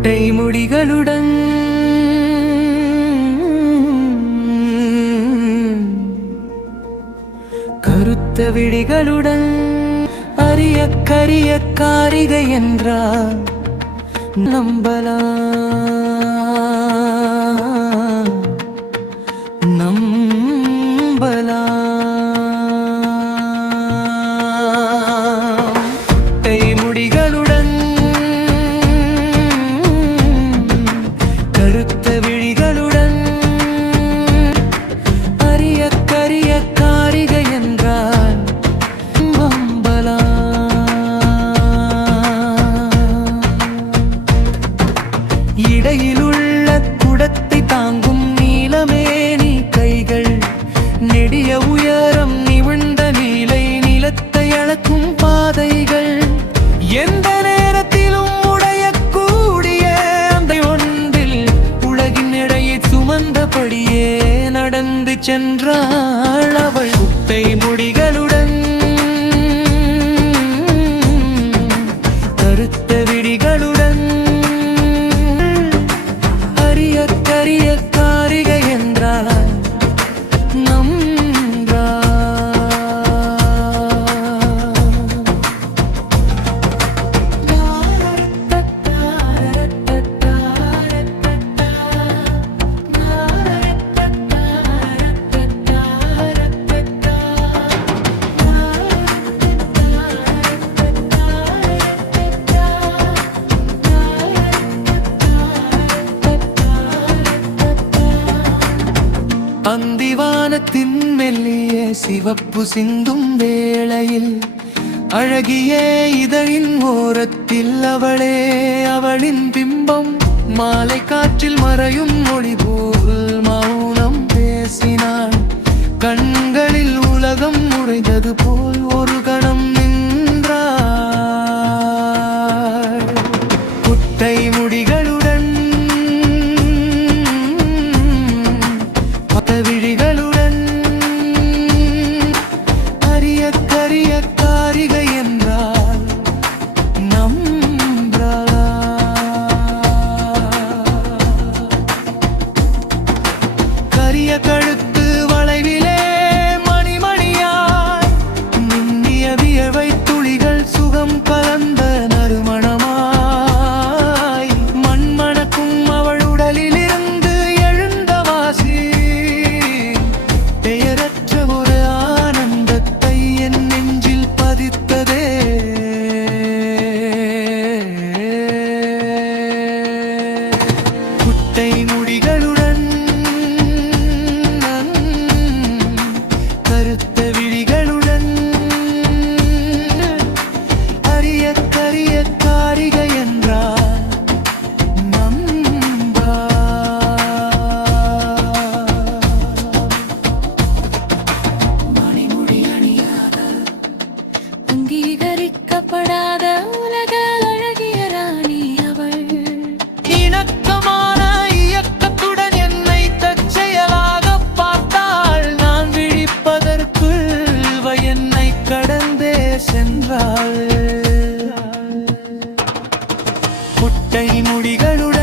குட்டை முடிகளுடன் கருத்த விழிகளுடன் அரிய கரிய காரிகை என்றார் நம்பலாம் குட்டை முடிகளுடன் கருத்த விழிகளுடன் அரிய கரிய காரிகை என்றார் இடையிலுள்ள குடத்தை தாங்கும் நீலமேனி கைகள் நெடிய உயரம் நிமிழ்ந்த நீலை நிலத்தை அளக்கும் பாதைகள் எந்த நேரத்திலும் உடையக்கூடிய அந்த ஒன்றில் உலகின் எடையை சுமந்தபடியே நடந்து சென்றாள் அவள் குட்டை முடிகளுடன் கருத்த விழிகளுடன் கரிய காரிகை என்றார் அந்திவானத்தின் மெல்லிய சிவப்பு சிந்தும் வேளையில் அழகிய இதழின் ஓரத்தில் அவளே அவளின் பிம்பம் மாலை காற்றில் மறையும் மொழி போல் மௌனம் பேசினாள் கண்களில் உலகம் உறைந்தது போல் ஒரு கணம் நின்றாள் குட்டை முடிகளுடன் விழிகளுடன் அரிய கரிய காரிகை என்றால் கரிய கழுத்து வளைவிலே மணிமணியாய் மின்னிய வியர்வை துளிகள் சுகம் கலந்த நறுமணமாய் மண்மணக்கும் அவள் உடலில் இருந்து எழுந்த வாசி பெயரற்ற ஒரு ஆனந்தத்தை என் நெஞ்சில் பதித்ததே குட்டை முடிகளுடன் கருத்த விழிகளுடன் அரிய கரிய காரிகை என்றார் அங்கீகரிக்கப்படாத உலக அழகிய ராணி அவள் இணக்கமான இயக்கத்துடன் என்னை தற்செயலாக பார்த்தாள் நான் விழிப்பதற்குள் என்னை கடந்தே சென்றாள் குட்டை முடிகளுடன்